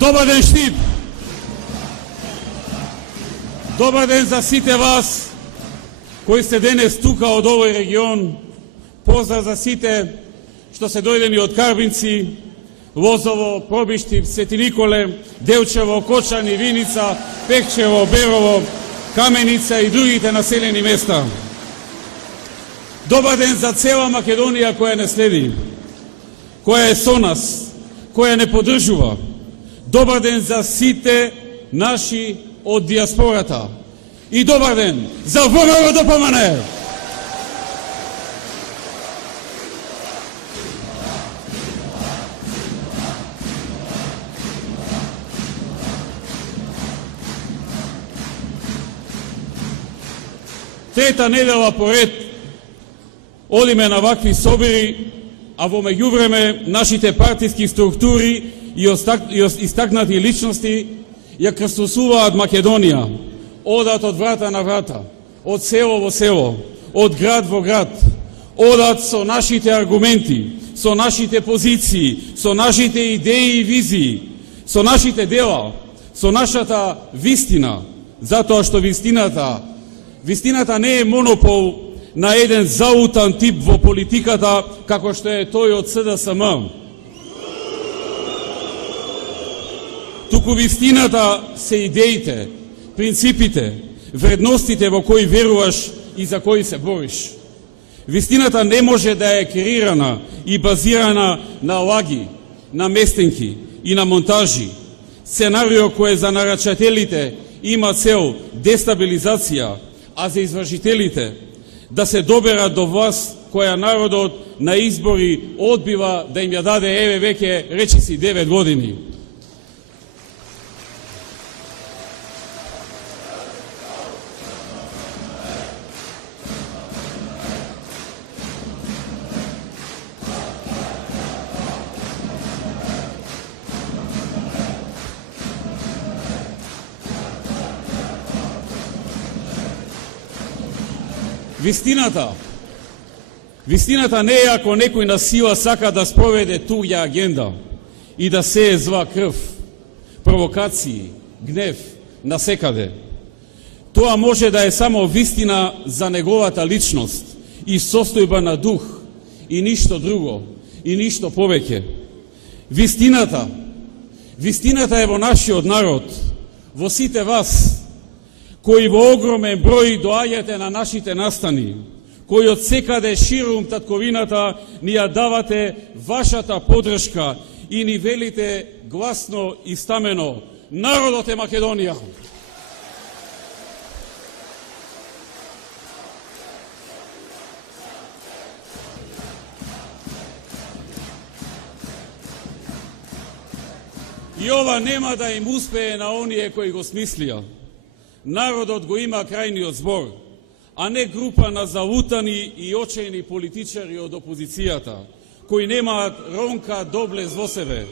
Добар ден, Штип! Добар ден за сите вас кои сте денес тука од овој регион. Поздрав за сите што се дојдени од Карбинци, Лозово, Пробиштип, Свети Николе, Делчево, Кочани, Виница, Пекчево, Берово, Каменица и другите населени места. Добар ден за цела Македонија која не следи, која е со нас, која не поддржува. Добар ден за сите наши од диаспората. И добар ден за ВМРО-ДПМНЕ! Трета недела поред одиме на вакви собери, а во меѓувреме нашите партиски структури и истакнати личности ја крстосуваат Македонија. Одат од врата на врата, од село во село, од град во град. Одат со нашите аргументи, со нашите позиции, со нашите идеи и визии, со нашите дела, со нашата вистина, затоа што вистината не е монопол на еден заутан тип во политиката, како што е тој од СДСМ. Туку вистината се идеите, принципите, вредностите во кои веруваш и за кои се бориш. Вистината не може да е креирана и базирана на лаги, на местенки и на монтажи. Сценарио кое за нарачателите има цел дестабилизација, а за извршителите да се доберат до власт која народот на избори одбива да им ја даде еве веќе речиси 9 години. Вистината не е ако некој на сила сака да спроведе туѓа агенда и да сее зла крв, провокации, гнев насекаде. Тоа може да е само вистина за неговата личност и состојба на дух и ништо друго и ништо повеќе. Вистината е во нашиот народ, во сите вас кои во огромен број доаѓате на нашите настани, кои од секаде ширум татковината ни ја давате вашата поддршка и ни велите гласно и стамено: народот е Македонија! И ова нема да им успее на оние кои го смислија. Народот го има крајниот збор, а не група на залутани и очени политичари од опозицијата, кои немаат ронка доблез во себе,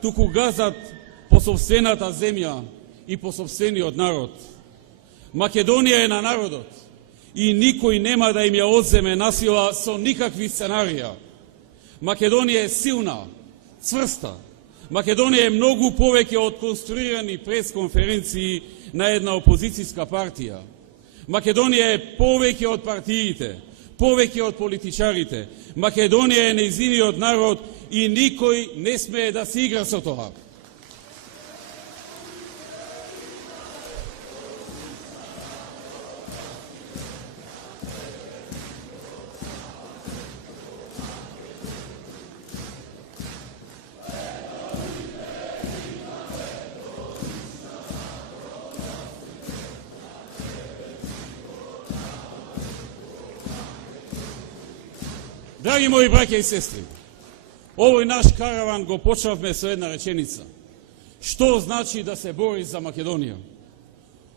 туку газат по собствената земја и по собствениот народ. Македонија е на народот и никој нема да им ја одземе насила со никакви сценарија. Македонија е силна, цврста. Македонија е многу повеќе од конструирани пресконференции на една опозицијска партија. Македонија е повеќе од партиите, повеќе од политичарите. Македонија е нејзиниот народ и никој не смее да се игра со тоа. Драги мои браќа и сестри, овој наш караван го почнавме со една реченица. Што значи да се бориш за Македонија?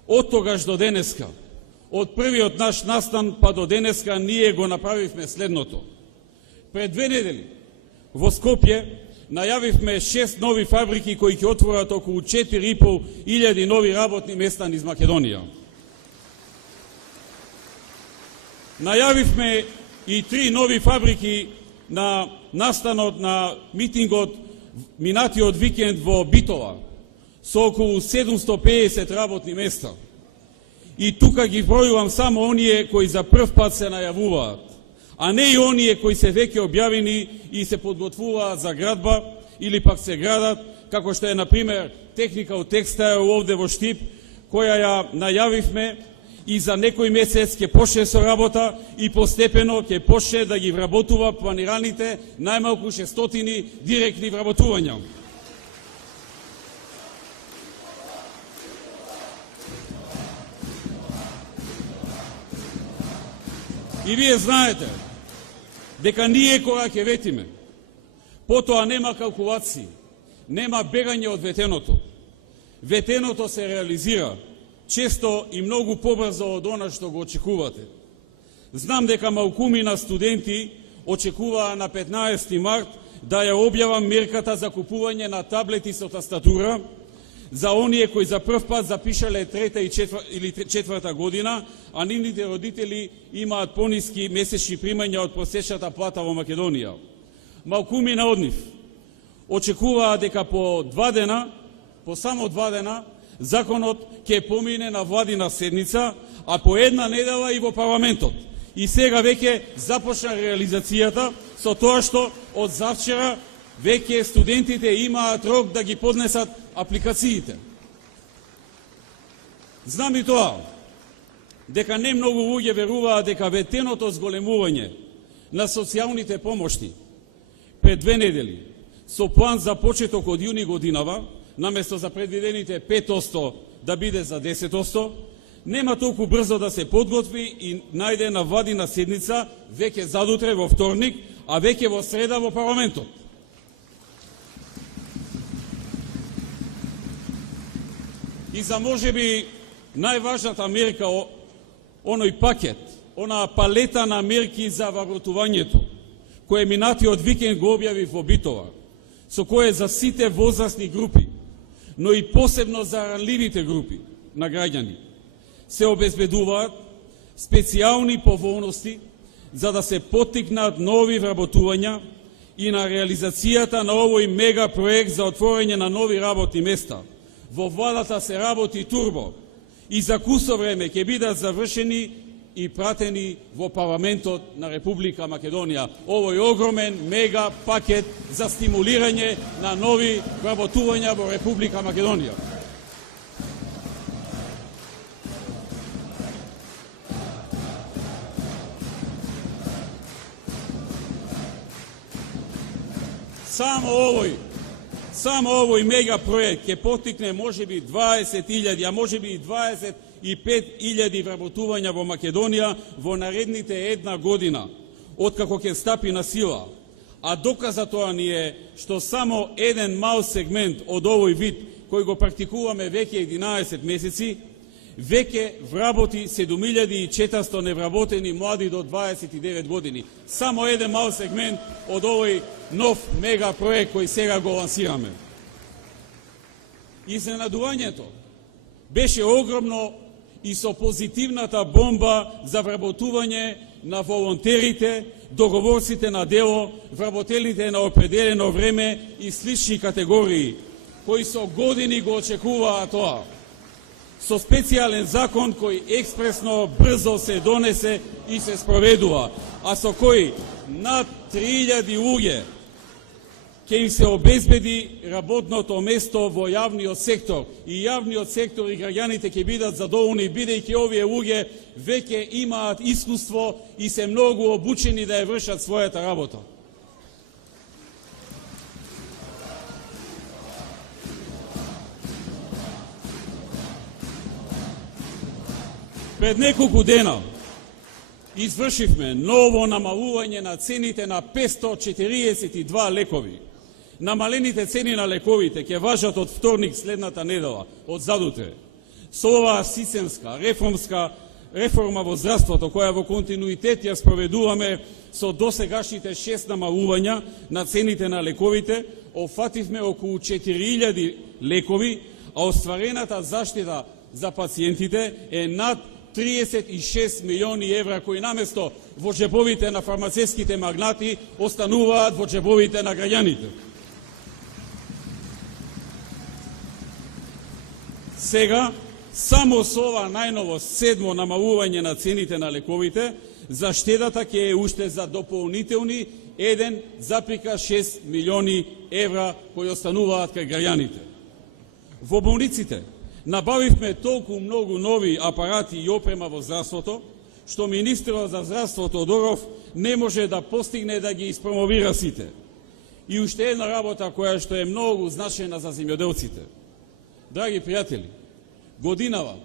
Од тогаш до денеска, од првиот наш настан па до денеска, ние го направивме следното. Пред 2 недели во Скопје најавивме 6 нови фабрики кои ќе отворат околу 4.500 нови работни места низ Македонија. Најавивме и 3 нови фабрики на настанот на митингот минатиот викенд во Битола, со околу 750 работни места. И тука ги бројувам само оние кои за прв пат се најавуваат, а не и оние кои се веќе објавени и се подготвуваат за градба или пак се градат, како што е, например, Техника од текстајл овде во Штип, која ја најавивме и за некој месец ќе почне со работа и постепено ќе почне да ги вработува планираните најмалку 600 директни вработувања. И вие знаете дека ние кога ќе ветиме, потоа нема калкулации, нема бегање од ветеното. Ветеното се реализира, често и многу побрзо од она што го очекувате. Знам дека малкумина студенти очекуваа на 15 март да ја објавам мерката за купување на таблети со тастатура за оние кои за прв пат запишале трета или четврта година, а нивните родители имаат пониски месечни примања од просечната плата во Македонија. Малкумина од нив очекуваа дека по само 2 дена, законот ќе помине на владина седница, а по 1 недела и во парламентот. И сега веќе започна реализацијата со тоа што од завчера веќе студентите имаат рок да ги поднесат апликациите. Знам и тоа, дека не многу луѓе веруваат дека ветеното зголемување на социјалните помошти пред 2 недели со план за почеток од јуни годинава, наместо за предвидените 5% да биде за 10%, нема толку брзо да се подготви и најде на владина седница веќе задутре во вторник, а веќе во среда во парламентот. И за можеби најважната мерка, оној пакет, онаа палета на мерки за вработувањето, кој минатиот викенд го објави во Битола, со кое за сите возрастни групи, но и посебно за ранливите групи на граѓани, се обезбедуваат специјални поволности за да се поттикнат нови вработувања и на реализацијата на овој мега проект за отворање на нови работни места. Во владата се работи турбо и за кусо време ќе бидат завршени и пратени во парламентот на Република Македонија. Овој огромен мега пакет за стимулирање на нови вработувања во Република Македонија. Само овој мега проект ќе поттикне можеби 20.000, а можеби и 25.000 вработувања во Македонија во наредните 1 година, откако ќе стапи на сила. А доказ за тоа ни е што само еден мал сегмент од овој вид, кој го практикуваме веќе 11 месеци, веќе вработи 7.400 невработени млади до 29 години. Само еден мал сегмент од овој нов мега проект кој сега го лансираме. Изненадувањето беше огромно и со позитивната бомба за вработување на волонтерите, договорците на дело, вработелите на определено време и слични категории, кои со години го очекуваа тоа. Со специјален закон кој експресно, брзо се донесе и се спроведува, а со кој над 3000 луѓе ќе им се обезбеди работното место во јавниот сектор. И јавниот сектор и граѓаните ќе бидат задоволни, бидејќи овие луѓе веќе имаат искуство и се многу обучени да ја вршат својата работа. Пред неколку дена извршивме ново намалување на цените на 542 лекови. Намалените цени на лековите ќе важат од вторник следната недела, од задутре. Со оваа системска, реформа во здравството, која во континуитет ја спроведуваме со досегашните 6 намалувања на цените на лековите, офативме околу 4000 лекови, а остварената заштита за пациентите е над 36 милиони евра кои наместо во джебовите на фармацевските магнати остануваат во джебовите на граѓаните. Сега, само со ова најново 7 намалување на цените на лековите, за штедата ќе е уште за дополнителни 1,6 милиони евра кои остануваат кај граѓаните. Во болниците набавивме толку многу нови апарати и опрема во здравството, што министерот за здравство Тодоров не може да постигне да ги испромовира сите. И уште една работа која што е многу значајна за земјоделците. Драги пријатели, годинава,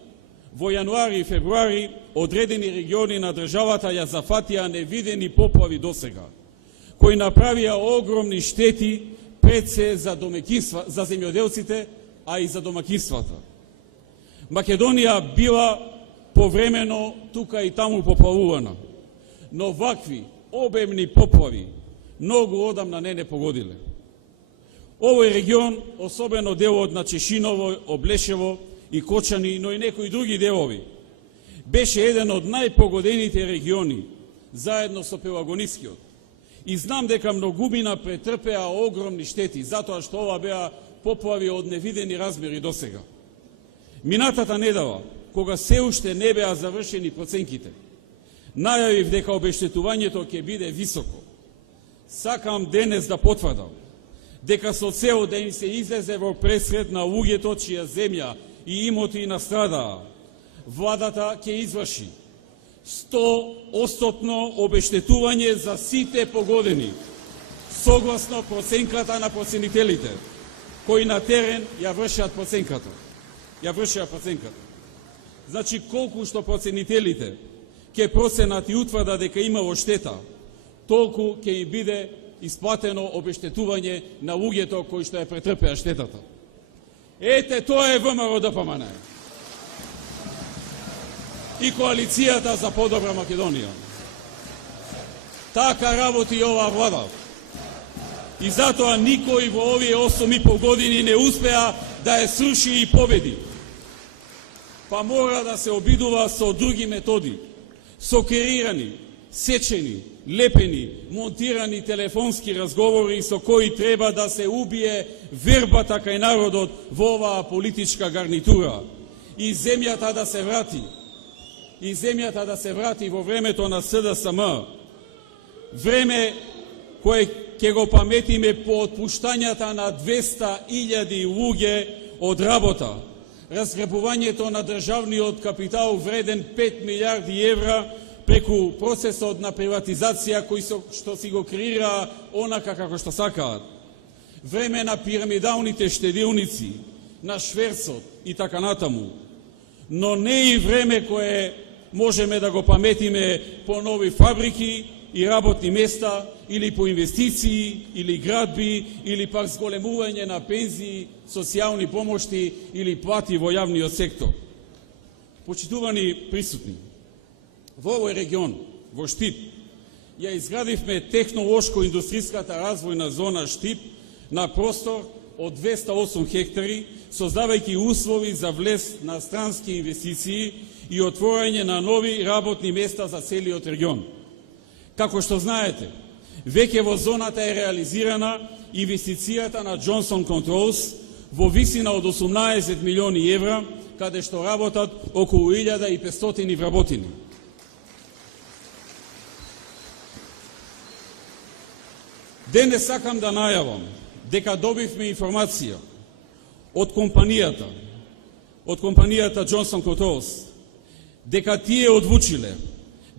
во јануари и февруари, одредени региони на државата ја зафатија невидени поплави досега, кои направија огромни штети пред се за земјоделците, а и за домаќинствата. Македонија била повремено тука и таму поплавувана, но вакви обемни поплави многу одамна не погодиле. Овој регион, особено делот на Чешиново, Облешево и Кочани, но и некои други делови, беше еден од најпогодените региони, заедно со Пелагонискиот. И знам дека многумина претрпеа огромни штети, затоа што ова беа поплави од невидени размери досега. Минатата недела, кога се уште не беа завршени проценките, најавив дека обештетувањето ќе биде високо. Сакам денес да потврдам дека со цел да им се излезе во пресред на луѓето чија земја и имоти настрадаа, владата ќе изврши 100% обештетување за сите погодени, согласно проценката на проценителите, кои на терен ја вршат проценката. Значи, колку што проценителите ќе проценат и утврда дека имало штета, толку ќе им биде исплатено обештетување на луѓето кои што ја претрпеа штетата. Ете, тоа е ВМРО ДПМН и коалицијата за подобра Македонија. Така работи оваа влада. И затоа никој во овие 8,5 години не успеа да ја сруши и победи. Па мора да се обидува со други методи, со креирани, сечени, лепени, монтирани телефонски разговори со кои треба да се убие вербата кај народот во оваа политичка гарнитура и земјата да се врати. И земјата да се врати во времето на СДСМ. Време кое ќе го паметиме по отпуштањата на 200.000 луѓе од работа, разграбувањето на државниот капитал вреден 5 милиарди евра преку процесот на приватизација кој што си го креира онака како што сакаат. Време на пирамидалните штедилници, на шверцот и така натаму. Но не и време кое можеме да го паметиме по нови фабрики и работни места, или по инвестиции, или градби, или пак зголемување на пензии, социјални помошти или плати во јавниот сектор. Почитувани присутни, во овој регион, во Штип, ја изградивме технолошко-индустријската развојна зона Штип на простор од 208 хектари, создавајќи услови за влез на странски инвестиции и отворање на нови работни места за целиот регион. Како што знаете, веќе во зоната е реализирана инвестицијата на Johnson Controls во висина од 18 милиони евра, каде што работат околу 1500 вработени. Денес сакам да најавам дека добивме информација од компанијата Johnson Controls, дека тие одлучиле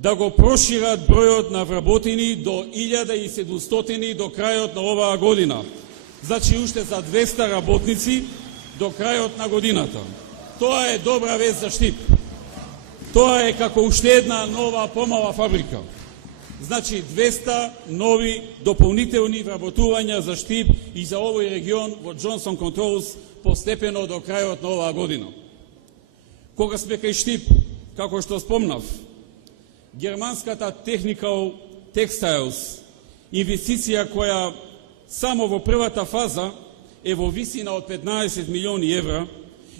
да го прошират бројот на вработени до 1700 до крајот на оваа година. Значи уште за 200 работници до крајот на годината. Тоа е добра вест за Штип. Тоа е како уште една нова помала фабрика. Значи 200 нови дополнителни вработувања за Штип и за овој регион во Johnson Controls постепено до крајот на оваа година. Кога сме кај Штип, како што спомнав, германската Technical Textiles, инвестиција која само во првата фаза е во висина од 15 милиони евра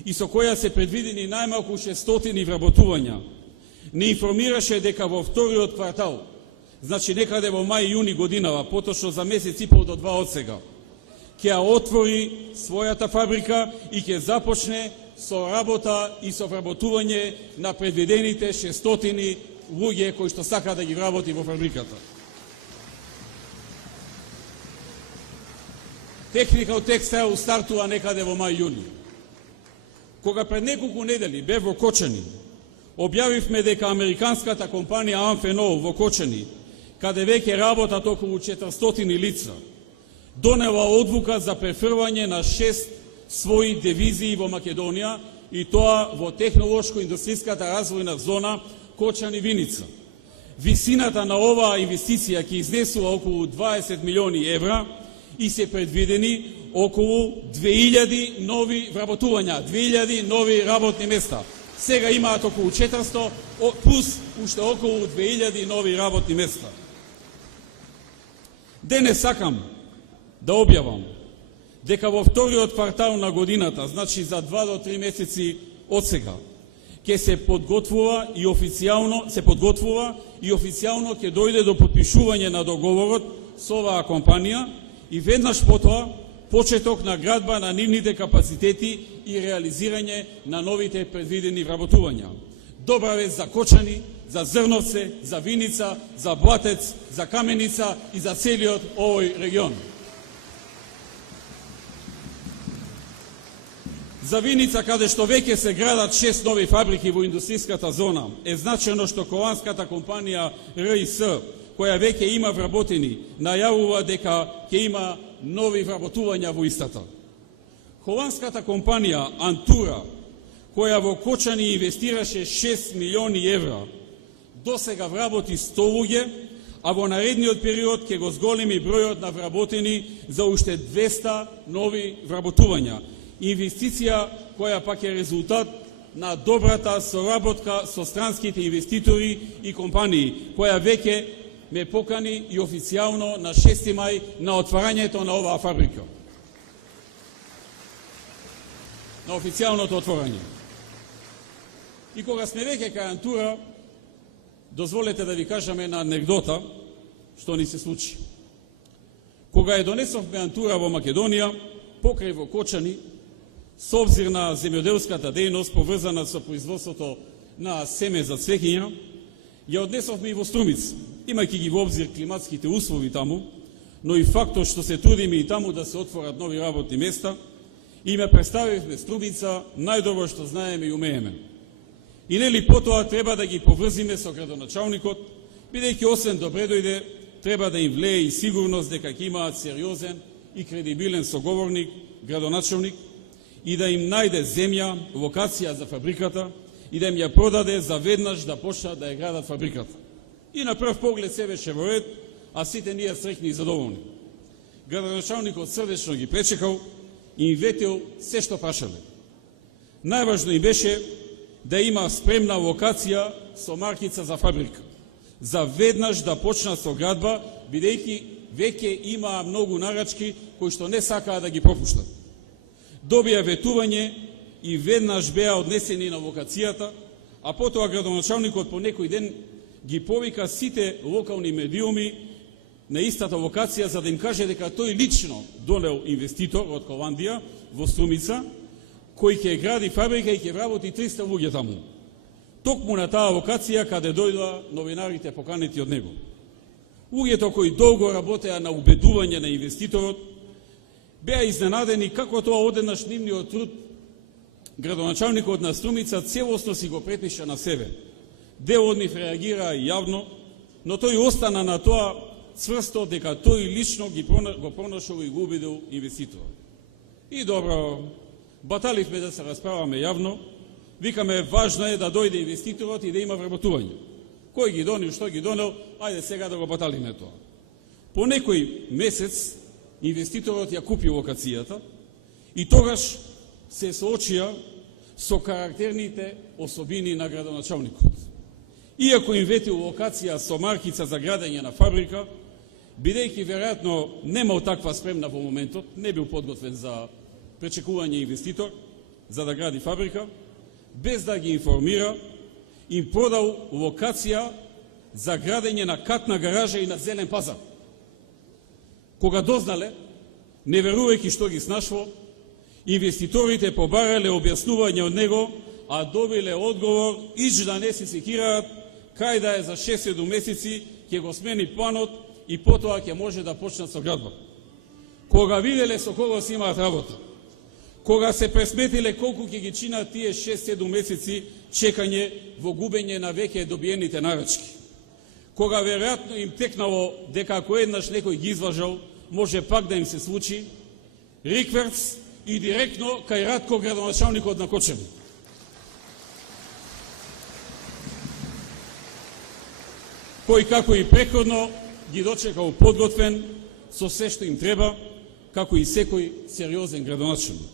и со која се предвидени најмалку 600 вработувања, не информираше дека во вториот квартал, значи некаде во мај-јуни годинава, поточно за месец и пол до 2 од сега, ќе отвори својата фабрика и ќе започне со работа и со вработување на предвидените 600 луѓе кои што сака да ги вработи во фабриката. Техника од текстайл стартува некаде во мај-јуни. Кога пред неколку недели бев во Кочани, објавивме дека американската компанија Amphenol во Кочани, каде веќе работат околу 400 лица, донела одлука за префрвање на 6 своји дивизии во Македонија, и тоа во технолошко-индустријската развојна зона Кочани-Виница. Висината на оваа инвестиција ќе изнесува околу 20 милиони евра и се предвидени околу 2000 нови вработувања, 2000 нови работни места. Сега имаат околу 400, плюс уште околу 2000 нови работни места. Денес сакам да објавам дека во вториот квартал на годината, значи за 2 до 3 месеци од сега, ќе се подготвува и официјално ќе дојде до потпишување на договорот со оваа компанија и веднаш потоа почеток на градба на нивните капацитети и реализирање на новите предвидени вработувања. Добра вест за Кочани, за Зрновце, за Виница, за Блатец, за Каменица и за целиот овој регион. За Виница, каде што веќе се градат 6 нови фабрики во индустријската зона, е значено што холандската компанија РИС, која веќе има вработени, најавува дека ќе има нови вработувања во истата. Холандската компанија Антура, која во Кочани инвестираше 6 милиони евра, досега вработи 100 луѓе, а во наредниот период ќе го зголеми бројот на вработени за уште 200 нови вработувања. Инвестиција која пак е резултат на добрата соработка со странските инвеститори и компании, која веќе ме покани и официјално на 6 мај на отварањето на оваа фабрика. На официјалното отворање. И кога сме веќе кај Антура, дозволете да ви кажам една анекдота што ни се случи. Кога ја донесовме Антура во Македонија, покрај во Кочани, со обзир на земјоделската дејност поврзана со производството на семе за цвеќиња, ја однесовме и во Струмица, имајќи ги во обзир климатските услови таму, но и фактот што се трудиме и таму да се отворат нови работни места, и ме представивме Струмица најдобро што знаеме и умееме. И нели потоа треба да ги поврзиме со градоначалникот, бидејќи освен добре дојде, треба да им влее и сигурност дека ќе имаат сериозен и кредибилен соговорник, градоначалник, и да им најде земја, локација за фабриката и да им ја продаде за веднаш да почнат да ја градат фабриката. И на прв поглед се беше во ред, а сите ние среќни и задоволни. Градоначалникот срдечно ги пречекал и им ветил се што прашале. Најважно им беше да има спремна локација со маркица за фабрика, за веднаш да почнат со градба, бидејќи веќе има многу нарачки кои што не сакаа да ги пропуштат. Добија ветување и веднаш беа однесени на локацијата, а потоа градоначалникот по некој ден ги повика сите локални медиуми на истата локација за да им каже дека тој лично донел инвеститор од Холандија во Струмица, кој ќе гради фабрика и ќе вработи 300 луѓе таму. Токму на таа локација каде дојдоа новинарите поканети од него. Луѓето кои долго работеа на убедување на инвеститорот, беа изненадени како тоа одеднаш нивниот труд градоначалникот на Струмица целосно си го препиша на себе. Дел од нив реагираа јавно, но тој остана на тоа цврсто дека тој лично го пронашол и го убедил инвеститор. И добро, баталивме да се расправаме јавно, викаме важно е да дојде инвеститорот и да има вработување. Кој ги донел, што ги донел, ајде сега да го баталиме тоа. По некој месец инвеститорот ја купи локацијата и тогаш се соочија со карактерните особини на градоначалникот. Иако им ветил локација со маркица за градење на фабрика, бидејќи веројатно немал таква спремна во моментот, не бил подготвен за пречекување инвеститор за да гради фабрика, без да ги информира им продал локација за градење на катна гаража и на зелен пазар. Кога дознале, не верувајќи што ги снашво, инвеститорите побарале објаснување од него, а добиле одговор ич да не се секираат, кај да е за 6-7 месеци ќе го смени планот и потоа ќе може да почнат со градба. Кога виделе со кого си имаат работа, кога се пресметиле колку ќе ги чинат тие 6-7 месеци чекање во губење на веќе добиените нарачки, кога веројатно им текнало дека ако еднаш некој ги изважал, може пак да им се случи, рикверц и директно кај Радко, градоначалникот на Кочани. Кој како и претходно ги дочекал подготвен со се што им треба, како и секој сериозен градоначалник.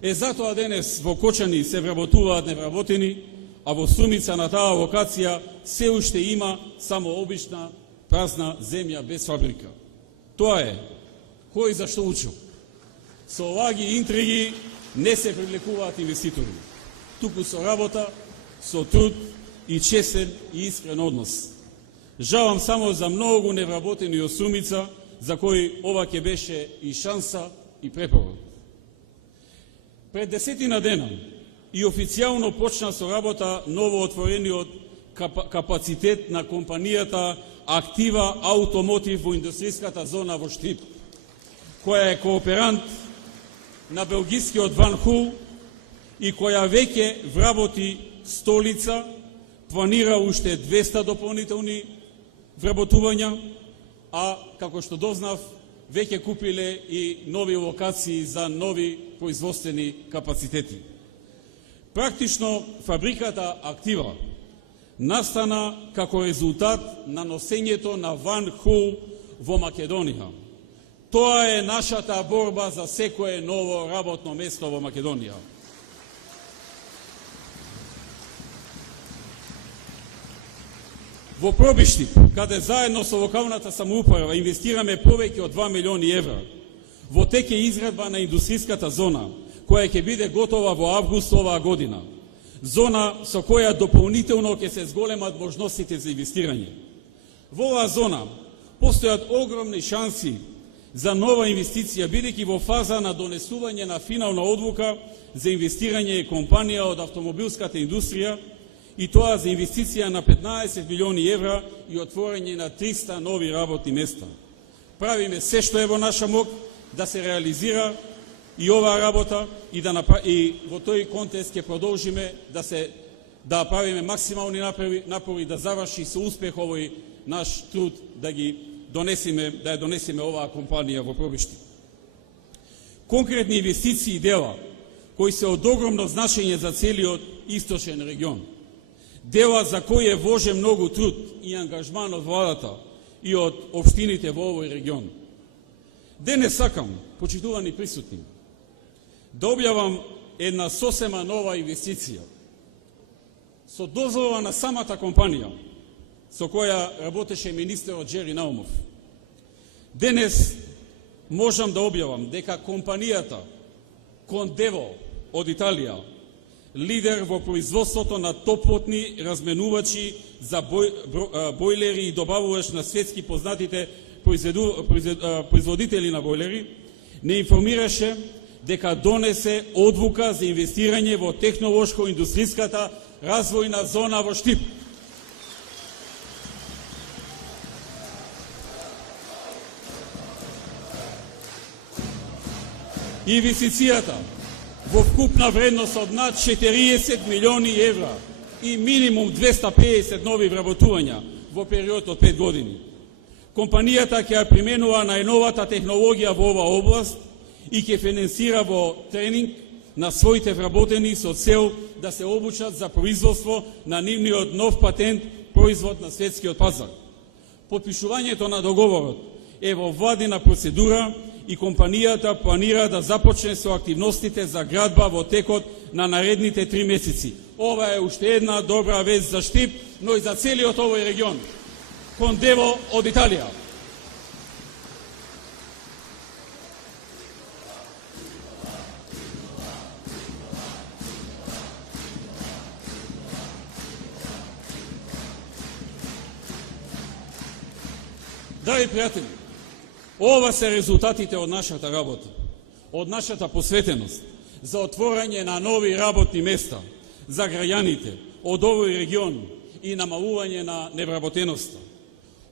Затоа денес во Кочани се вработуваат невработени, а во Струмица на таа локација се уште има само обична празна земја без фабрика. Тоа е кој зашто учил. Со лаги и интриги не се привлекуваат инвеститори, туку со работа, со труд и честен и искрен однос. Жалам само за многу невработени од Струмица, за кои ова ќе беше и шанса и препород. Пред 10 дена и официјално почна со работа ново отворениот капацитет на компанијата Актива Automotive во индустријската зона во Штип, која е кооперант на белгискиот Ван Хул и која веќе вработи столица, планира уште 200 дополнителни вработувања, а како што дознав, веќе купиле и нови локации за нови производствени капацитети. Практично, фабриката Актива настана како резултат на носењето на Ван Хул во Македонија. Тоа е нашата борба за секое ново работно место во Македонија. Во Пробиштип, каде заедно со локалната самоуправа инвестираме повеќе од 2 милиони евра, во тек е изградба на индустријската зона, која ќе биде готова во август оваа година. Зона со која дополнително ќе се зголемат можностите за инвестирање. Во оваа зона постојат огромни шанси за нова инвестиција, бидејќи во фаза на донесување на финална одлука за инвестирање е компанија од автомобилската индустрија, и тоа за инвестиција на 15 милиони евра и отворање на 300 нови работни места. Правиме се што е во наша мок да се реализира и оваа работа и во тој контекст ќе продолжиме да правиме максимални напори да заврши со успех овој наш труд да ја донесеме оваа компанија во Пробиштип. Конкретни инвестиции и дела кои се од огромно значење за целиот источен регион. Дела за кои е вложен многу труд и ангажман од владата и од општините во овој регион. Денес сакам, почитувани присутни, да објавам една сосема нова инвестиција со дозвола на самата компанија со која работеше министерот Джери Наумов. Денес можам да објавам дека компанијата Кондево од Италија, лидер во производството на топлотни разменувачи за бойлери и добавувач на светски познатите производители на бойлери, не информираше дека донесе одлука за инвестирање во технолошко-индустријската развојна зона во Штип. Инвестицијата во вкупна вредност од над 40 милиони евра и минимум 250 нови вработувања во период од 5 години. Компанијата ќе ја применува најновата технологија во оваа област и ќе финансира во тренинг на своите вработени со цел да се обучат за производство на нивниот нов патент производ на светскиот пазар. Подпишувањето на договорот е во владина процедура и компанијата планира да започне со активностите за градба во текот на наредните 3 месеци. Ова е уште една добра вест за Штип, но и за целиот овој регион. Кондево од Италија. Драги пријатели, ова се резултатите од нашата работа, од нашата посветеност за отворање на нови работни места за граѓаните од овој регион и намалување на невработеноста.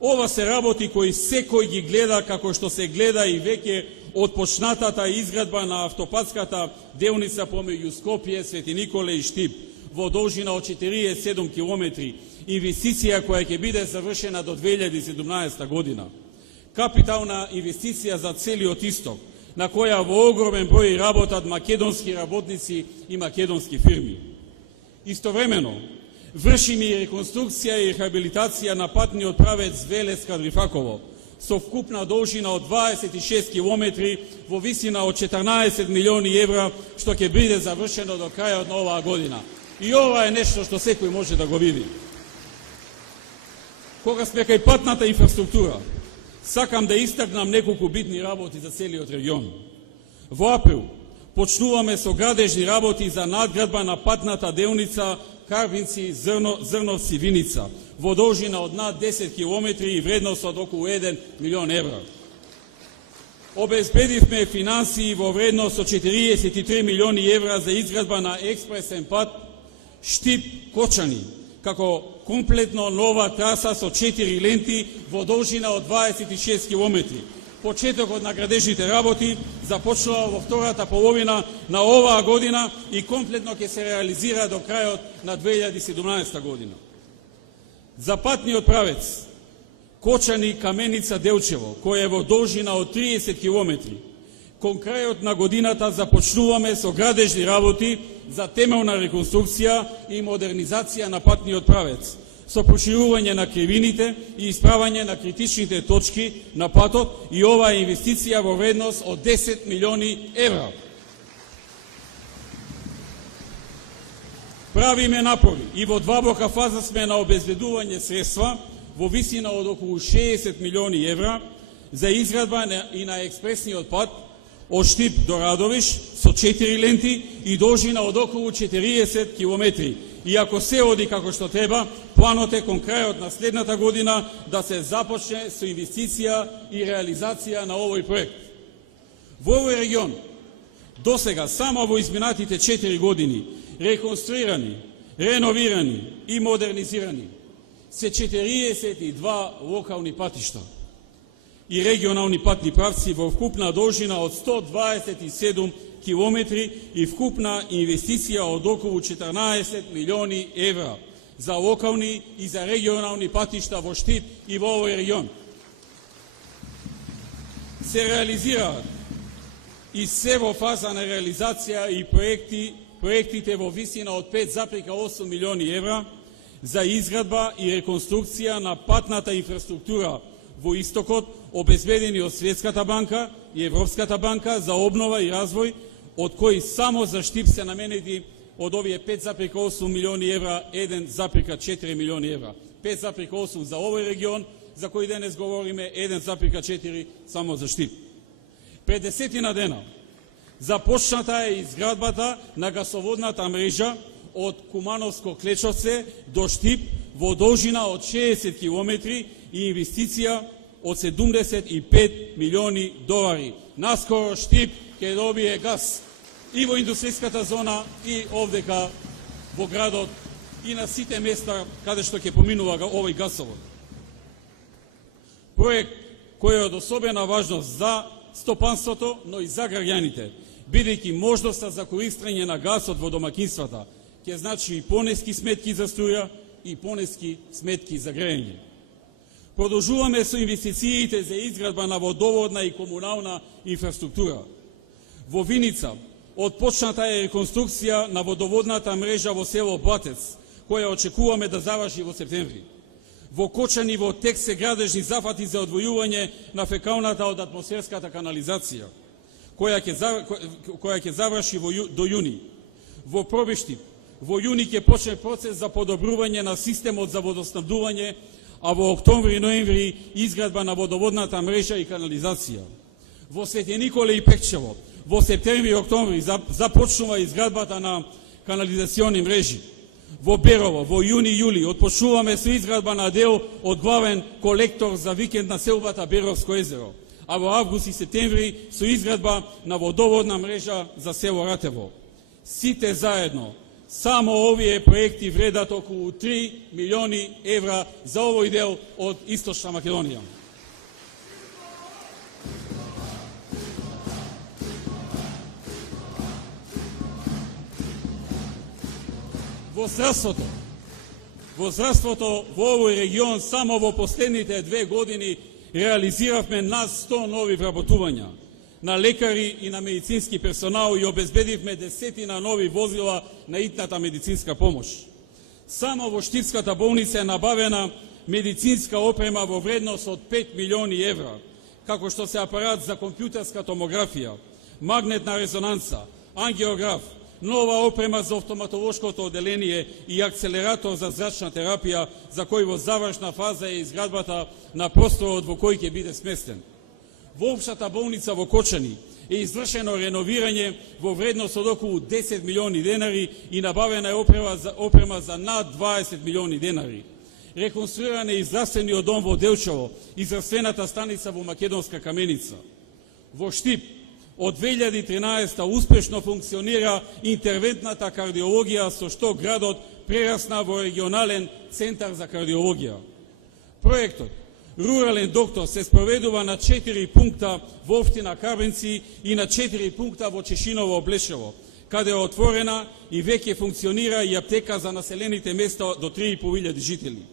Ова се работи кои секој ги гледа како што се гледа и веќе од почнатата изградба на автопатската делница помеѓу Скопје, Свети Николе и Штип во должина од 47 километри, инвестиција која ќе биде завршена до 2017 година. Капитална инвестиција за целиот исток, на која во огромен број работат македонски работници и македонски фирми. Истовремено, вршиме и реконструкција и рехабилитација на патниот правец Велес-Кадрифаково, со вкупна должина од 26 километри во висина од 14 милиони евра, што ќе биде завршено до крајот на оваа година. И ова е нешто што секој може да го види. Кога сме кај патната инфраструктура, сакам да истакнам неколку битни работи за целиот регион. Во април почнуваме со градежни работи за надградба на патната делница Карвинци, Зрновци, Виница, во должина од над 10 километри и вредност од околу 1 милион евра. Обезбедивме финансии во вредност од 43 милиони евра за изградба на експресен пат Штип-Кочани, како комплетно нова траса со 4 ленти во должина од 26 километри. Почетокот на градежните работи започнува во втората половина на оваа година и комплетно ќе се реализира до крајот на 2017 година. За патниот правец Кочани Каменица Делчево, кој е во должина од 30 километри, кон крајот на годината започнуваме со градежни работи за темелна реконструкција и модернизација на патниот правец, со проширување на кривините и исправање на критичните точки на патот, и оваа инвестиција во вредност од 10 милиони евра. Правиме напори и во двабока фаза сме на обезбедување средства во висина од околу 60 милиони евра за изградба и на експресниот пат од Штип до Радовиш со 4 ленти и должина од околу 40 километри. И ако се оди како што треба, планот е кон крајот на следната година да се започне со инвестиција и реализација на овој проект. Во овој регион, досега само во изминатите 4 години, реконструирани, реновирани и модернизирани се 42 локални патишта и регионални патни правци во вкупна должина од 127 километри и вкупна инвестиција од околу 14 милиони евра за локални и за регионални патишта во Штип и во овој регион. Се реализираат и се во фаза на реализација и проектите во висина од 5,8 милиони евра за изградба и реконструкција на патната инфраструктура во истокот, обезбедени од Светската банка и Европската банка за обнова и развој, од кои само за Штип се наменети од овие 5,8 милиони евра 1,4 милиони евра. 5,8 за овој регион, за кој денес говориме, 1,4 само за Штип. Пред 10 дена започната е изградбата на гасоводната мрежа од Кумановско Клечовце до Штип во должина од 60 километри и инвестиција од 75 милиони долари. Наскоро Штип ќе добие газ и во индустријската зона и овдека во градот и на сите места каде што ќе поминува овој гасовод. Проект кој е од особена важност за стопанството, но и за граѓаните, бидејќи можноста за користење на гасот во домаќинствата ќе значи и понески сметки за струја и понески сметки за грејење. Продолжуваме со инвестициите за изградба на водоводна и комунална инфраструктура. Во Виница отпочната е реконструкција на водоводната мрежа во село Блатец, која очекуваме да заврши во септември. Во Кочани во тек се градежни зафати за одвојување на фекалната од атмосферската канализација, која ќе заврши до јуни. Во Пробиштип во јуни ќе почне процес за подобрување на системот за водоснабдување, а во октомври и ноември изградба на водоводната мрежа и канализација. Во Свети Николе и Пекчево во септември и октомври започнува изградбата на канализациони мрежи. Во Берово, во јуни-јули, отпочнуваме со изградба на дел од главен колектор за викенд на селбата Беровско езеро, а во август и септември со изградба на водоводна мрежа за село Ратево. Сите заедно, само овие проекти вредат околу 3 милиони евра за овој дел од Источна Македонија. Во здравството во овој регион само во последните 2 години реализиравме над 100 нови вработувања на лекари и на медицински персонал и обезбедивме десетина нови возила на итната медицинска помош. Само во Штипската болница е набавена медицинска опрема во вредност од 5 милиони евра, како што се апарат за компјутерска томографија, магнетна резонанца, ангиограф, нова опрема за автоматолошкото оделение и акцелератор за зрачна терапија, за кој во завршна фаза е изградбата на просторот во кој ќе биде сместен. Во општата болница во Кочани е извршено реновирање во вредност од околу 10 милиони денари и набавена е опрема за над 20 милиони денари. Реконструиран е и здравствениот дом во Делчево и здравствената станица во Македонска Каменица. Во Штип од 2013 успешно функционира интервентната кардиологија, со што градот прерасна во регионален центар за кардиологија. Проектот Рурален доктор се спроведува на 4 пункта во општина Карбенци и на 4 пункта во Чешиново Блешево, каде е отворена и веќе функционира и аптека за населените места до 3.500 жители.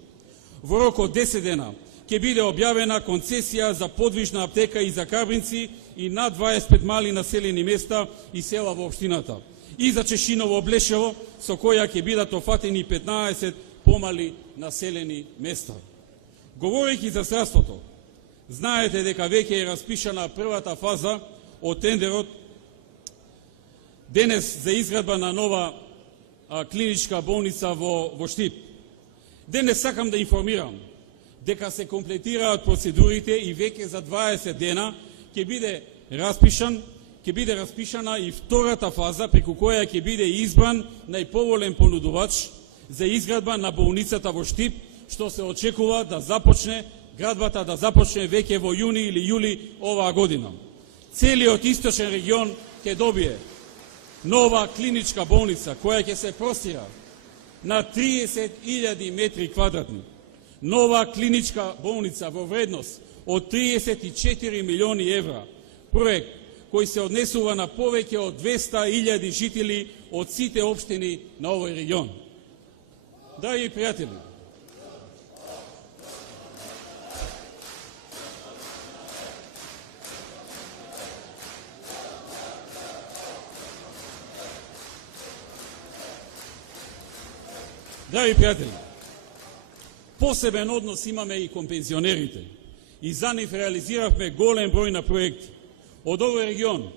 Во рок од 10 дена ќе биде објавена концесија за подвижна аптека и за Карбинци и над 25 мали населени места и села во општината. И за Чешиново Блешево, со која ќе бидат офатени 15 помали населени места. Говорејќи за здравството, знаете дека веќе е распишана првата фаза од тендерот денес за изградба на нова клиничка болница во Штип. Денес сакам да информирам дека се комплетираат процедурите и веќе за 20 дена ќе биде распишана и втората фаза, преку која ќе биде избран најповолен понудувач за изградба на болницата во Штип, што се очекува да започне градбата веќе во јуни или јули оваа година. Целиот источен регион ќе добие нова клиничка болница која ќе се простира на 30.000 метри квадратни. Нова клиничка болница во вредност од 34 милиони евра. Проект кој се однесува на повеќе од 200.000 жители од сите општини на овој регион. Драги пријатели, посебен однос имаме и кон пензионерите. И за нив реализиравме голем број на проекти. Од овој регион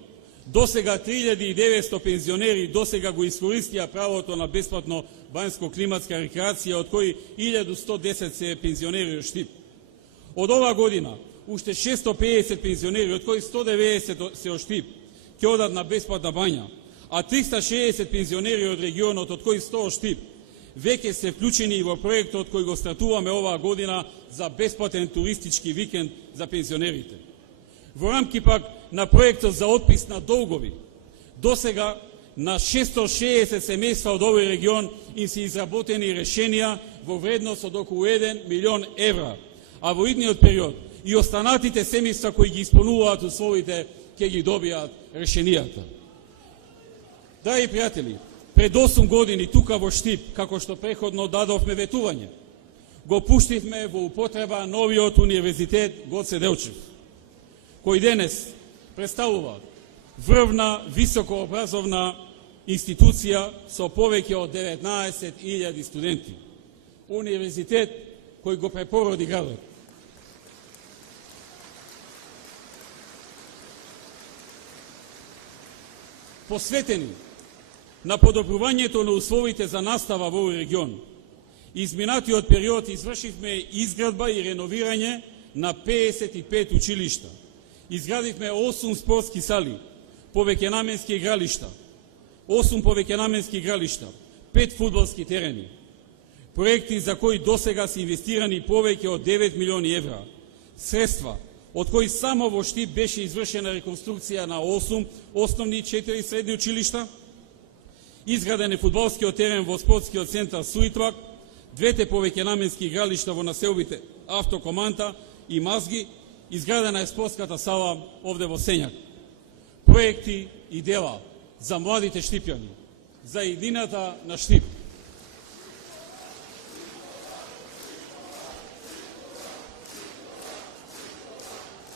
досега 3900 пензионери досега го искористија правото на бесплатно банјско-климатска рекреација, од кои 1110 се пензионери од Штип. Од оваа година уште 650 пензионери, од кои 190 се од Штип, ќе одат на бесплатна бања, а 360 пензионери од регионот, од кои 100 од Штип, веќе се вклучени и во проектот кој го стартуваме оваа година за бесплатен туристички викенд за пензионерите. Во рамки пак на проектот за отпис на долгови, досега на 660 семејства од овој регион им се изработени решенија во вредност од околу 1 милион евра, а во идниот период и останатите семејства кои ги исполнуваат условите ќе ги добијат решенијата. Драги пријатели, пред 8 години тука во Штип, како што преходно дадовме ветување, го пуштивме во употреба новиот универзитет Гоце Делчев, кој денес представува врвна високообразовна институција со повеќе од 19.000 студенти. Универзитет кој го препороди градот. Посветени на подобрувањето на условите за настава во овој регион, изминатиот период извршивме изградба и реновирање на 55 училишта. Изградивме 8 спортски сали, 8 повеќенаменски игралишта, 5 фудбалски терени, проекти за кои досега се инвестирани повеќе од 9 милиони евра, средства, од кои само во Штип беше извршена реконструкција на 8 основни и 4 средни училишта, изграден е фудбалскиот терен во спортскиот центар Суитвак, 2 повеќенаменски игралишта во населбите Автокоманта и Мазги, изградена е спортската сала овде во Сењак. Проекти и дела за младите штипјани, за идината на Штип.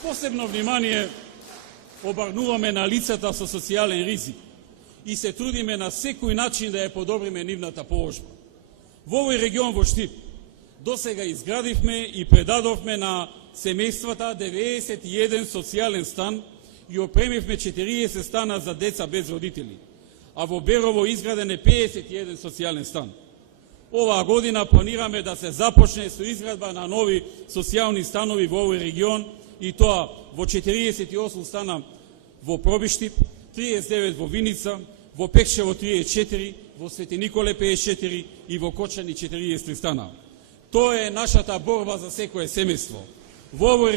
Посебно внимание обрнуваме на лицата со социјален ризик и се трудиме на секој начин да ја подобриме нивната положба. Во овој регион во Штип досега изградивме и предадовме на семејствата 91 социјален стан и опремивме 40 стана за деца без родители, а во Берово изграден е 51 социјален стан. Оваа година планираме да се започне со изградба на нови социјални станови во овој регион, и тоа во 48 стана во Пробиштип, 39 во Виница, во Пекшево 34, во Свети Николе 54 и во Кочани 43 стана. Тоа е нашата борба за секое семејство. Во овој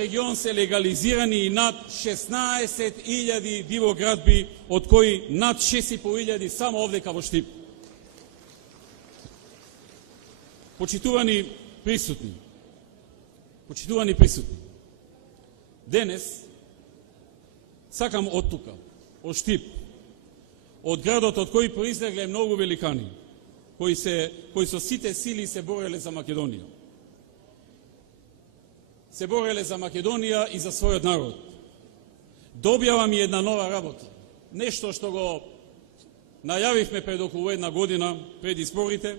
регион се легализирани и над 16.000 дивоградби, од кои над 6.500 само овдека во Штип. Почитувани присутни, денес сакам од тука, од Штип, од градот од кој произлегле многу великани, кои со сите сили се бореле за Македонија. Се бореле за Македонија и за својот народ. Да објавам и една нова работа. Нешто што го најавивме пред околу една година, пред изборите,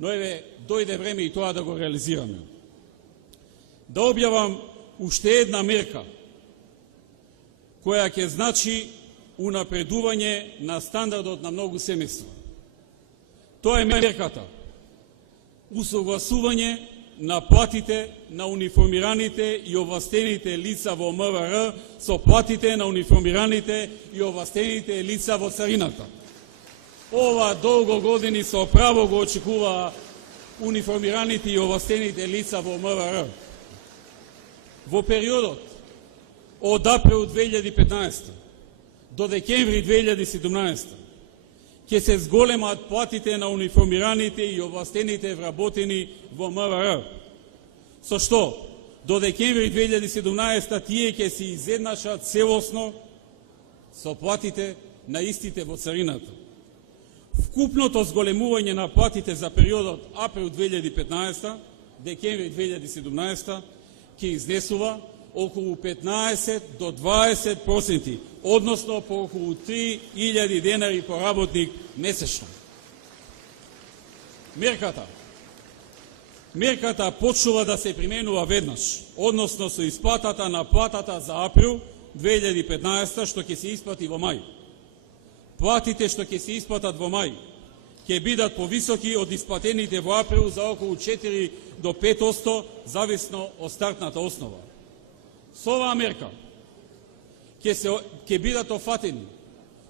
но еве, дојде време и тоа да го реализираме. Да објавам уште една мерка, која ќе значи унапредување на стандардот на многу семејства. Тоа е мерката усогласување на платите на униформираните и овластените лица во МВР со платите на униформираните и овластените лица во царината. Ова долго години со право го очекуваа униформираните и овластените лица во МВР. Во периодот од април 2015 до декември 2017 ќе се зголемат платите на униформираните и овластените вработени во МВР. Со што до декември 2017 тие ќе се изеднашат целосно со платите на истите во царината. Вкупното зголемување на платите за периодот април 2015 декември 2017 ќе изнесува околу 15 до 20%, односно по околу 3.000 денари по работник месечно. Мерката почнува да се применува веднаш, односно со исплатата на платата за април 2015 што ќе се исплати во мај. Платите што ќе се исплатат во мај ќе бидат повисоки од исплатените во април за околу 4 до 5%, зависно од стартната основа. Со оваа мерка ќе бидат офатени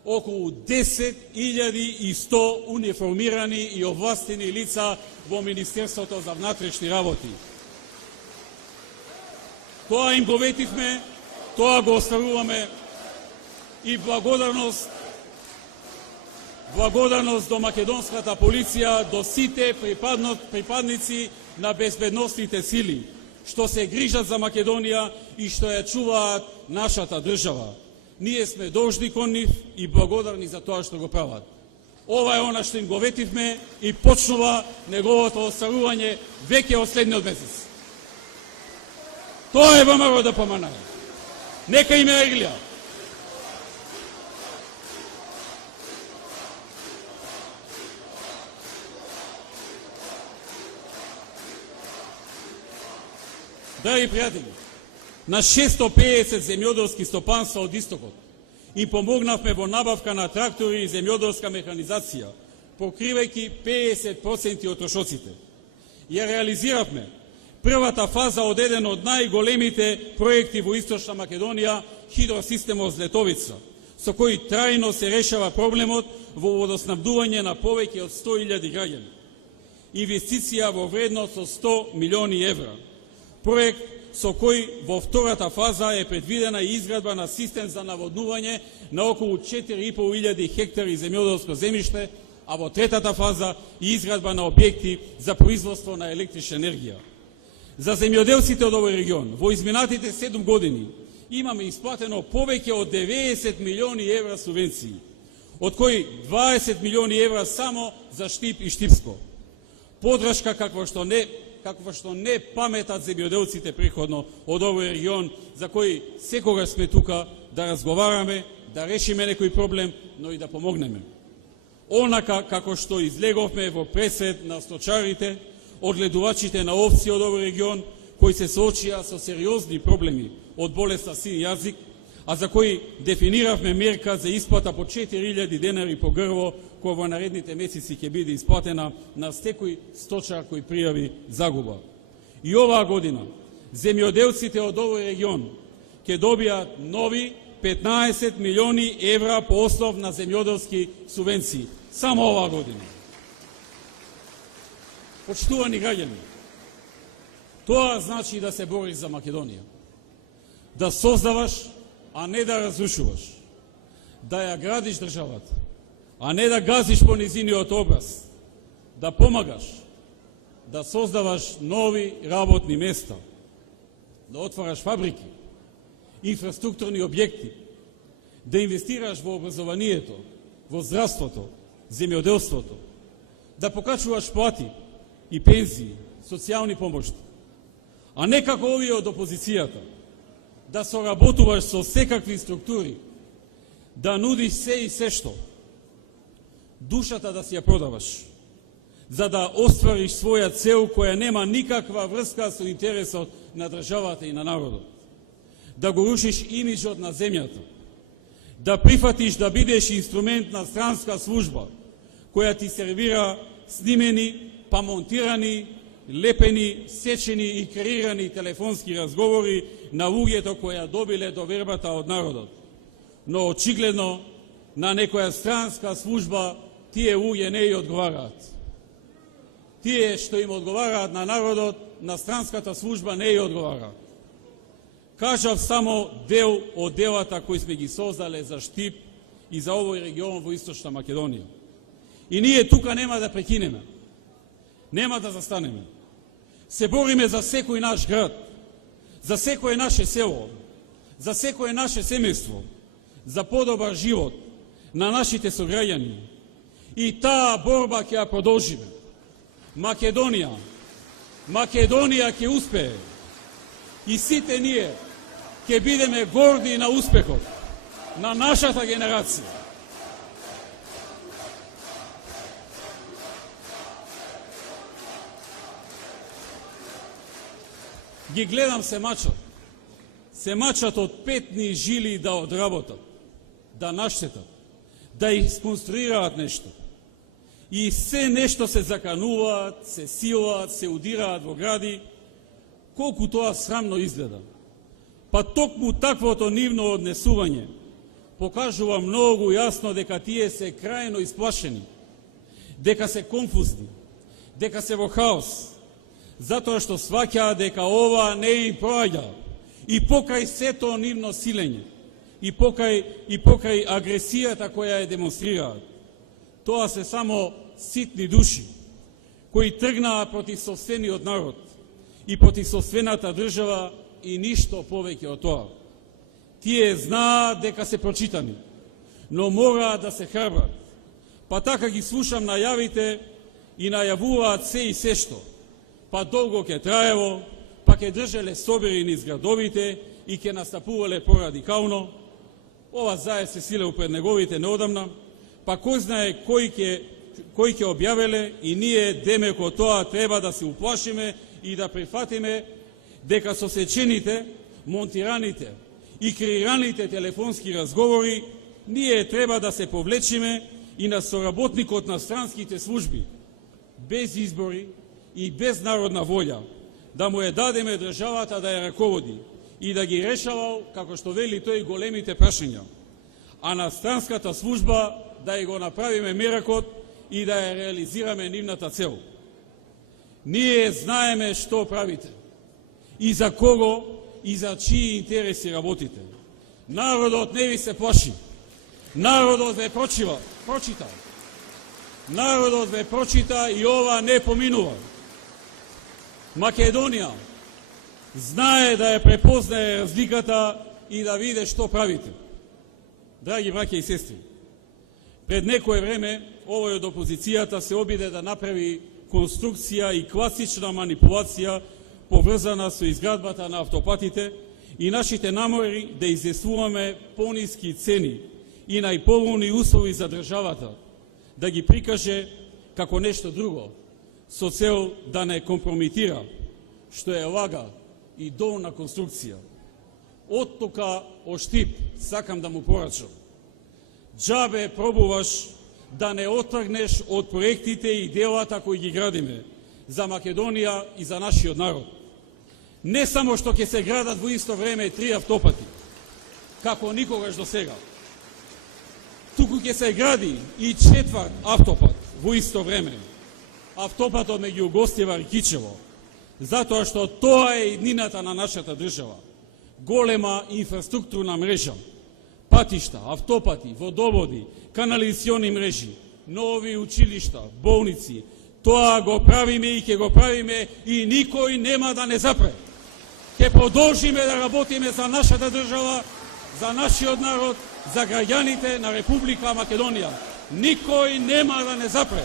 околу 10.100 униформирани и овластени лица во Министерството за внатрешни работи. Тоа им го ветивме, тоа го остваруваме и благодарност до македонската полиција, до сите припадници на безбедносните сили, што се грижат за Македонија и што ја чуваат нашата држава. Ние сме должни кон нив и благодарни за тоа што го прават. Ова е она што им го ветивме и почнува неговото остварување веќе од следниот месец. Тоа е ВМРО да поманае. Нека им е Иглија. Драги пријатели, на 650 земјоделски стопанства од истокот и помогнавме во набавка на трактори и земјоделска механизација, покривајќи 50% од трошоците. Ја реализиравме првата фаза од еден од најголемите проекти во Источна Македонија, хидросистемот Злетовица, со кој трајно се решава проблемот во водоснабдување на повеќе од 100.000 граѓани. Инвестиција во вредност од 100 милиони евра. Проект со кој во втората фаза е предвидена и изградба на систем за наводнување на околу 4.500 хектари земјоделско земјиште, а во третата фаза и изградба на објекти за производство на електрична енергија. За земјоделците од овој регион, во изминатите 7 години, имаме исплатено повеќе од 90 милиони евра субвенции, од кои 20 милиони евра само за Штип и Штипско. Подршка каква што не паметат земјоделците преходно од овој регион, за кој секогаш сме тука да разговараме, да решиме некој проблем, но и да помогнеме. Онака како што излеговме во пресвет на сточарите, одгледувачите на овци од овој регион, кои се соочија со сериозни проблеми од болеста син јазик, а за кои дефиниравме мерка за исплата по 4.000 денари по грво, која во наредните месеци ќе биде исплатена на секој сточар кој пријави загуба. И оваа година земјоделците од овој регион ќе добијат нови 15 милиони евра по основ на земјоделски субвенции. Само оваа година. Почитувани граѓани, тоа значи да се бориш за Македонија. Да создаваш, а не да разрушуваш. Да ја градиш државата, а не да газиш по низиниот образ. Да помагаш, да создаваш нови работни места, да отвараш фабрики, инфраструктурни објекти, да инвестираш во образованието, во здравството, земјоделството, да покачуваш плати и пензии, социјални помошти, а не како овие од опозицијата, да соработуваш со секакви структури, да нудиш се и се што, душата да си ја продаваш, за да оствариш своја цел која нема никаква врска со интересот на државата и на народот, да го рушиш имиджот на земјата, да прифатиш да бидеш инструмент на странска служба, која ти сервира снимени, па монтирани, лепени, сечени и креирани телефонски разговори на луѓето која добиле довербата од народот. Но очигледно на некоја странска служба тие луѓе не ја одговараат. Тие што им одговараат на народот, на странската служба не ја одговараат. Кажав само дел од делата кои сме ги создале за Штип и за овој регион во Источна Македонија. И ние тука нема да прекинеме. Нема да застанеме. Се бориме за секој наш град, за секое наше село, за секое наше семејство, за подобар живот на нашите сограѓани. И таа борба ќе ја продолжиме. Македонија ќе успее. И сите ние ќе бидеме горди на успехот на нашата генерација. Ги гледам се мачат од петни жили да одработат, да наштетат, да исконструираат нешто. И се нешто се закануваат, се силаат, се удираат во гради, колку тоа срамно изгледа. Па токму таквото нивно однесување покажува многу јасно дека тие се крајно исплашени, дека се конфузни, дека се во хаос, затоа што сваќаат дека ова не им проаѓа и покрај сето нивно силење, и покрај агресијата која ја демонстрираат. Тоа се само ситни души кои тргнаа против сопствениот народ и против сопствената држава и ништо повеќе од тоа. Тие знаат дека се прочитани, но мораат да се храбрат. Па така ги слушам најавите и најавуваат се и се што. Па долго ќе траело, па ќе држеле собери низ градовите и ќе настапувале порадикално. Ова заед се силе пред неговите неодамна, па кој знае кој ќе објавеле и ние демеко тоа треба да се уплашиме и да прифатиме дека со сечените, монтираните и креираните телефонски разговори ние треба да се повлечиме и на соработникот на странските служби, без избори и без народна волја, да му ја дадеме државата да ја раководи и да ги решавал, како што вели тој, големите прашања. а на странската служба да ја го направиме меракот и да ја реализираме нивната цел. Ние знаеме што правите и за кого и за чии интереси работите. Народот не ви се плаши. Народот ве прочита. Народот ве прочита и ова не поминува. Македонија знае да ја препознае разликата и да види што правите. Драги браќа и сестри, пред некое време овој од опозицијата се обиде да направи конструкција и класична манипулација поврзана со изградбата на автопатите и нашите намери да известуваме пониски цени и најповолни услови за државата, да ги прикаже како нешто друго, со цел да не компрометира, што е лага и долна конструкција. Оттука оштип сакам да му порачам. Џабе пробуваш да не отргнеш од проектите и делата кои ги градиме за Македонија и за нашиот народ. Не само што ќе се градат во исто време 3 автопати, како никогаш до сега, туку ќе се гради и 4 автопат во исто време. Автопатот меѓу Угостивар и Кичево, затоа што тоа е иднината на нашата држава. Голема инфраструктурна мрежа, патишта, автопати, водоводи, канализациони мрежи, нови училишта, болници. Тоа го правиме и ќе го правиме и никој нема да не запре. Ќе продолжиме да работиме за нашата држава, за нашиот народ, за граѓаните на Република Македонија. Никој нема да не запре.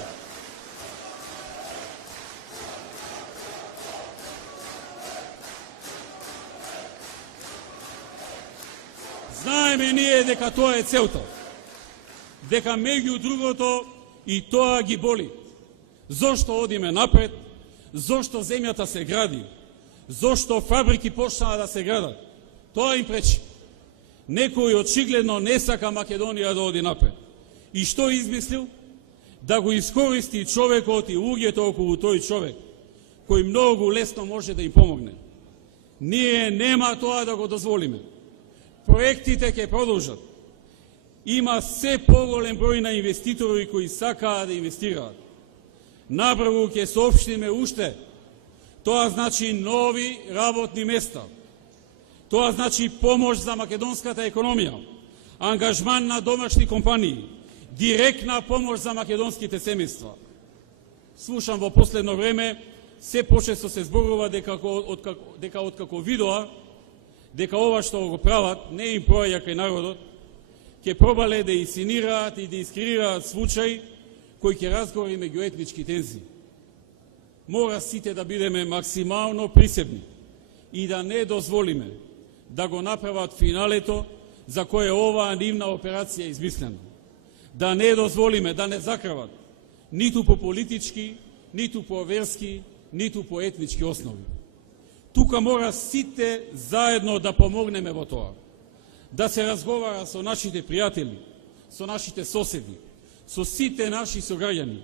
Знаеме ние дека тоа е целта. Дека меѓу другото и тоа ги боли. Зошто одиме напред? Зошто земјата се гради? Зошто фабрики почнаа да се градат? Тоа им пречи. Некој очигледно не сака Македонија да оди напред. И што измислил? Да го искористи човекот и луѓето околу тој човек, кој многу лесно може да им помогне. Ние нема тоа да го дозволиме. Проектите ќе продолжат. Има се поголем број на инвеститори кои сакаат да инвестираат. Набрзо ќе соопштиме уште. Тоа значи нови работни места. Тоа значи помош за македонската економија, ангажман на домашни компании, директна помош за македонските семејства. Слушам во последно време, се почесто се зборува дека откако видоа дека ова што го прават не им проаѓа кај народот, ќе пробале да инсценираат и да искреираат случај кој ќе разговори меѓу етнички тензии. Мора сите да бидеме максимално присебни и да не дозволиме да го направат финалето за кое оваа нивна операција е измислена. Да не дозволиме да не закрават ниту по политички, ниту по верски, ниту по етнички основи. Тука мора сите заедно да помогнеме во тоа. Да се разговара со нашите пријатели, со нашите соседи, со сите наши сограѓани.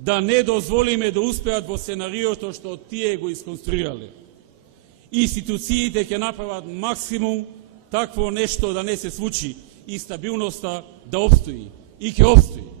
Да не дозволиме да успеат во сценариото што тие го исконструирале. Институциите ќе направат максимум такво нешто да не се случи и стабилноста да обстои и ќе обстои.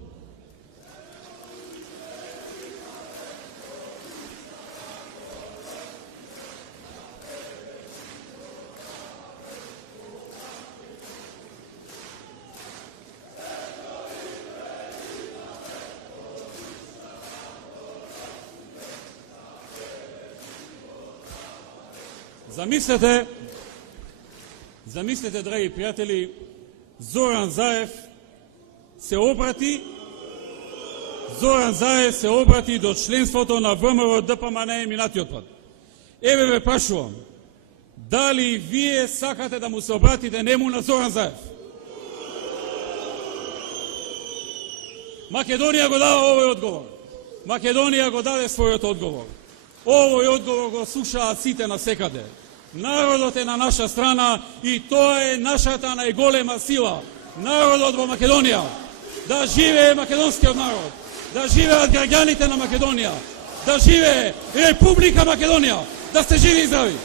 Замислете, драги пријатели, Зоран Заев се обрати до членството на ВМРО ДПМН минатиот пат. Еве ве прашувам, дали вие сакате да му се обратите нему на Зоран Заев? Македонија го дава овој одговор. Македонија го даде својот одговор. Овој одговор го слушаат сите насекаде. Народот е на наша страна и тоа е нашата најголема сила. Народот во Македонија. Да живее македонскиот народ. Да живеат граѓаните на Македонија. Да живее Република Македонија. Да сте живи и здрави.